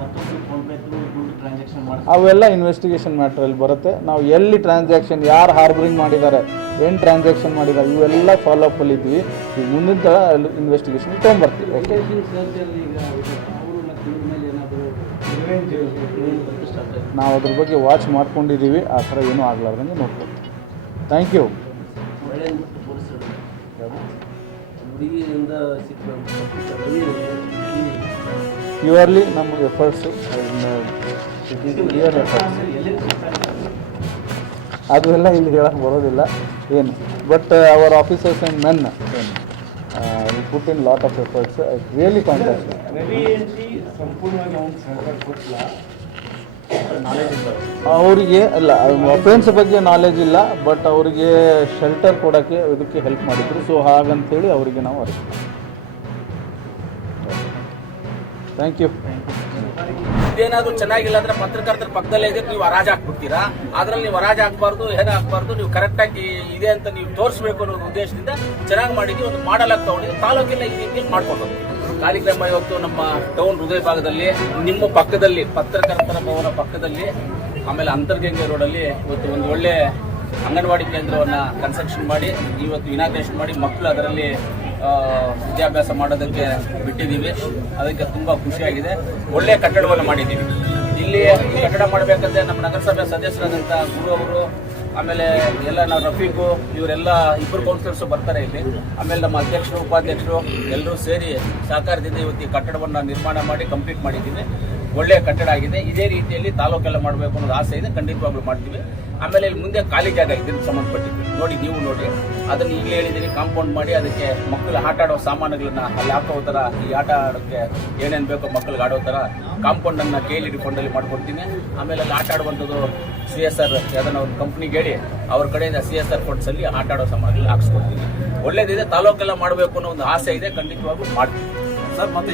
ಮತ್ತೊಂದು ಫೋನ್ಪೇ ದುಡ್ಡು ಟ್ರಾನ್ಸಾಕ್ಷನ್ ಮಾಡಿ ಅವೆಲ್ಲ ಇನ್ವೆಸ್ಟಿಗೇಷನ್ ಮ್ಯಾಟ್ರಲ್ಲಿ ಬರುತ್ತೆ. ನಾವು ಎಲ್ಲಿ ಟ್ರಾನ್ಸಾಕ್ಷನ್ ಯಾರು ಹಾರ್ಬರಿಂಗ್ ಮಾಡಿದ್ದಾರೆ, ಏನು ಟ್ರಾನ್ಸಾಕ್ಷನ್ ಮಾಡಿದ್ದಾರೆ, ಇವೆಲ್ಲ ಫಾಲೋ ಅಪ್ ಅಲ್ಲಿ ಇದ್ವಿ. ಈಗ ಮುಂದಿನ ಥರ ಇನ್ವೆಸ್ಟಿಗೇಷನ್ ತೊಗೊಂಡ್ಬರ್ತೀವಿ. ಓಕೆ, ನಾವು ಅದ್ರ ಬಗ್ಗೆ ವಾಚ್ ಮಾಡ್ಕೊಂಡಿದ್ದೀವಿ. ಆ ಥರ ಏನೂ ಆಗಲಾರ್ದಂಗೆ ನೋಡ್ಕೊಳ್ತೀವಿ. Thank you. ಪ್ಯೂರ್ಲಿ ನಮ್ಮ ಎಫರ್ಟ್ಸು, ಅದು ಎಲ್ಲ ಇಲ್ಲಿ ಹೇಳಕ್ಕೆ ಬರೋದಿಲ್ಲ ಏನು. But our officers and men ಏನು put in lot of efforts. I really contact. ಅವರಿಗೆ ಅಲ್ಲ, ಅಫೆನ್ಸ್ ಬಗ್ಗೆ ನಾಲೆಜ್ ಇಲ್ಲ, ಬಟ್ ಅವರಿಗೆ ಶೆಲ್ಟರ್ ಕೊಡೋಕ್ಕೆ ಇದಕ್ಕೆ ಹೆಲ್ಪ್ ಮಾಡಿದ್ರು. ಸೊ ಹಾಗಂತೇಳಿ ಅವರಿಗೆ ನಾವು ಅರ್ಥ. Thank you. ಇದೇನಾದ್ರೂ ಚೆನ್ನಾಗಿಲ್ಲ ಅಂದ್ರೆ ಪತ್ರಕರ್ತರ ಪಕ್ಕದಲ್ಲೇ ಇದೆ, ನೀವು ಹರಾಜು ಹಾಕ್ಬಿಡ್ತೀರಾ. ಅದ್ರಲ್ಲಿ ನೀವು ಹರಾಜು ಹಾಕ್ಬಾರ್ದು, ಏನು ಹಾಕ್ಬಾರ್ದು, ನೀವು ಕರೆಕ್ಟಾಗಿ ಇದೆ ಅಂತ ನೀವು ತೋರಿಸ್ಬೇಕು ಅನ್ನೋ ಉದ್ದೇಶದಿಂದ ಚೆನ್ನಾಗಿ ಮಾಡಿದ್ವಿ. ಒಂದು ಮಾಡಲ್ ಆಗಿ ತಗೊಂಡಿದ್ವಿ. ತಾಲೂಕೆಲ್ಲ ಈ ರೀತಿಯಲ್ಲಿ ಮಾಡ್ಕೊಂಡು ಕಾರ್ಯಕ್ರಮ ಇವತ್ತು ನಮ್ಮ ಟೌನ್ ಹೃದಯ ಭಾಗದಲ್ಲಿ, ನಿಮ್ಮ ಪಕ್ಕದಲ್ಲಿ, ಪತ್ರಕರ್ತರ ಭವನ ಪಕ್ಕದಲ್ಲಿ, ಆಮೇಲೆ ಅಂತರ್ಗಂಗೆ ರೋಡಲ್ಲಿ ಇವತ್ತು ಒಂದು ಒಳ್ಳೆ ಅಂಗನವಾಡಿ ಕೇಂದ್ರವನ್ನು ಕನ್ಸ್ಟ್ರಕ್ಷನ್ ಮಾಡಿ ಇವತ್ತು ಇನಾಗ್ರೇಷನ್ ಮಾಡಿ ಮಕ್ಕಳು ಅದರಲ್ಲಿ ವಿದ್ಯಾಭ್ಯಾಸ ಮಾಡೋದಕ್ಕೆ ಬಿಟ್ಟಿದ್ದೀವಿ. ಅದಕ್ಕೆ ತುಂಬ ಖುಷಿಯಾಗಿದೆ. ಒಳ್ಳೆಯ ಕಟ್ಟಡವನ್ನು ಮಾಡಿದ್ದೀವಿ. ಇಲ್ಲಿ ಕಟ್ಟಡ ಮಾಡಬೇಕಂದ್ರೆ ನಮ್ಮ ನಗರಸಭೆ ಸದಸ್ಯರಾದಂಥ ಗುರು ಅವರು, ಆಮೇಲೆ ಎಲ್ಲ ನಾವು ರಫೀಕು, ಇವರೆಲ್ಲ ಇಬ್ಬರು ಕೌನ್ಸಿಲರ್ಸು ಬರ್ತಾರೆ ಇಲ್ಲಿ. ಆಮೇಲೆ ನಮ್ಮ ಅಧ್ಯಕ್ಷರು, ಉಪಾಧ್ಯಕ್ಷರು ಎಲ್ಲರೂ ಸೇರಿ ಸಹಕಾರದಿಂದ ಇವತ್ತು ಈ ಕಟ್ಟಡವನ್ನು ನಿರ್ಮಾಣ ಮಾಡಿ ಕಂಪ್ಲೀಟ್ ಮಾಡಿದ್ದೀವಿ. ಒಳ್ಳೆಯ ಕಟ್ಟಡ ಆಗಿದೆ. ಇದೇ ರೀತಿಯಲ್ಲಿ ತಾಲೂಕೆಲ್ಲ ಮಾಡಬೇಕು ಅನ್ನೋದು ಆಸೆ ಇದೆ. ಖಂಡಿತವಾಗ್ಲೂ ಮಾಡ್ತೀವಿ. ಆಮೇಲೆ ಇಲ್ಲಿ ಮುಂದೆ ಖಾಲಿ ಜಾಗ ಇದಕ್ಕೆ ಸಂಬಂಧಪಟ್ಟಿದ್ದು ನೋಡಿ, ನೀವು ನೋಡಿ, ಅದನ್ನು ಈಗಲೇ ಹೇಳಿದ್ದೀನಿ, ಕಾಂಪೌಂಡ್ ಮಾಡಿ ಅದಕ್ಕೆ ಮಕ್ಕಳು ಆಟ ಆಡೋ ಸಾಮಾನುಗಳನ್ನ ಅಲ್ಲಿ ಹಾಕೋ ಥರ, ಈ ಆಟ ಆಡೋಕ್ಕೆ ಏನೇನು ಬೇಕೋ ಮಕ್ಕಳಿಗೆ ಆಡೋ ಥರ ಕಾಂಪೌಂಡನ್ನು KLD ಫಂಡಲ್ಲಿ ಮಾಡ್ಕೊಡ್ತೀನಿ. ಆಮೇಲೆ ಅಲ್ಲಿ ಆಟ ಆಡುವಂಥದ್ದು CSR ಯಾವ್ದನ್ನ ಒಂದು ಕಂಪ್ನಿಗೆ ಹೇಳಿ ಅವ್ರ ಕಡೆಯಿಂದ CSR ಫಂಡ್ಸಲ್ಲಿ ಆಟ ಆಡೋ ಸಾಮಾನುಗಳು ಹಾಕ್ಸ್ಕೊಡ್ತೀನಿ. ಒಳ್ಳೇದಿದೆ. ತಾಲೂಕೆಲ್ಲ ಮಾಡಬೇಕು ಅನ್ನೋ ಒಂದು ಆಸೆ ಇದೆ. ಖಂಡಿತವಾಗ್ಲೂ ಮಾಡ್ತೀನಿ ಸರ್. ಮತ್ತೆ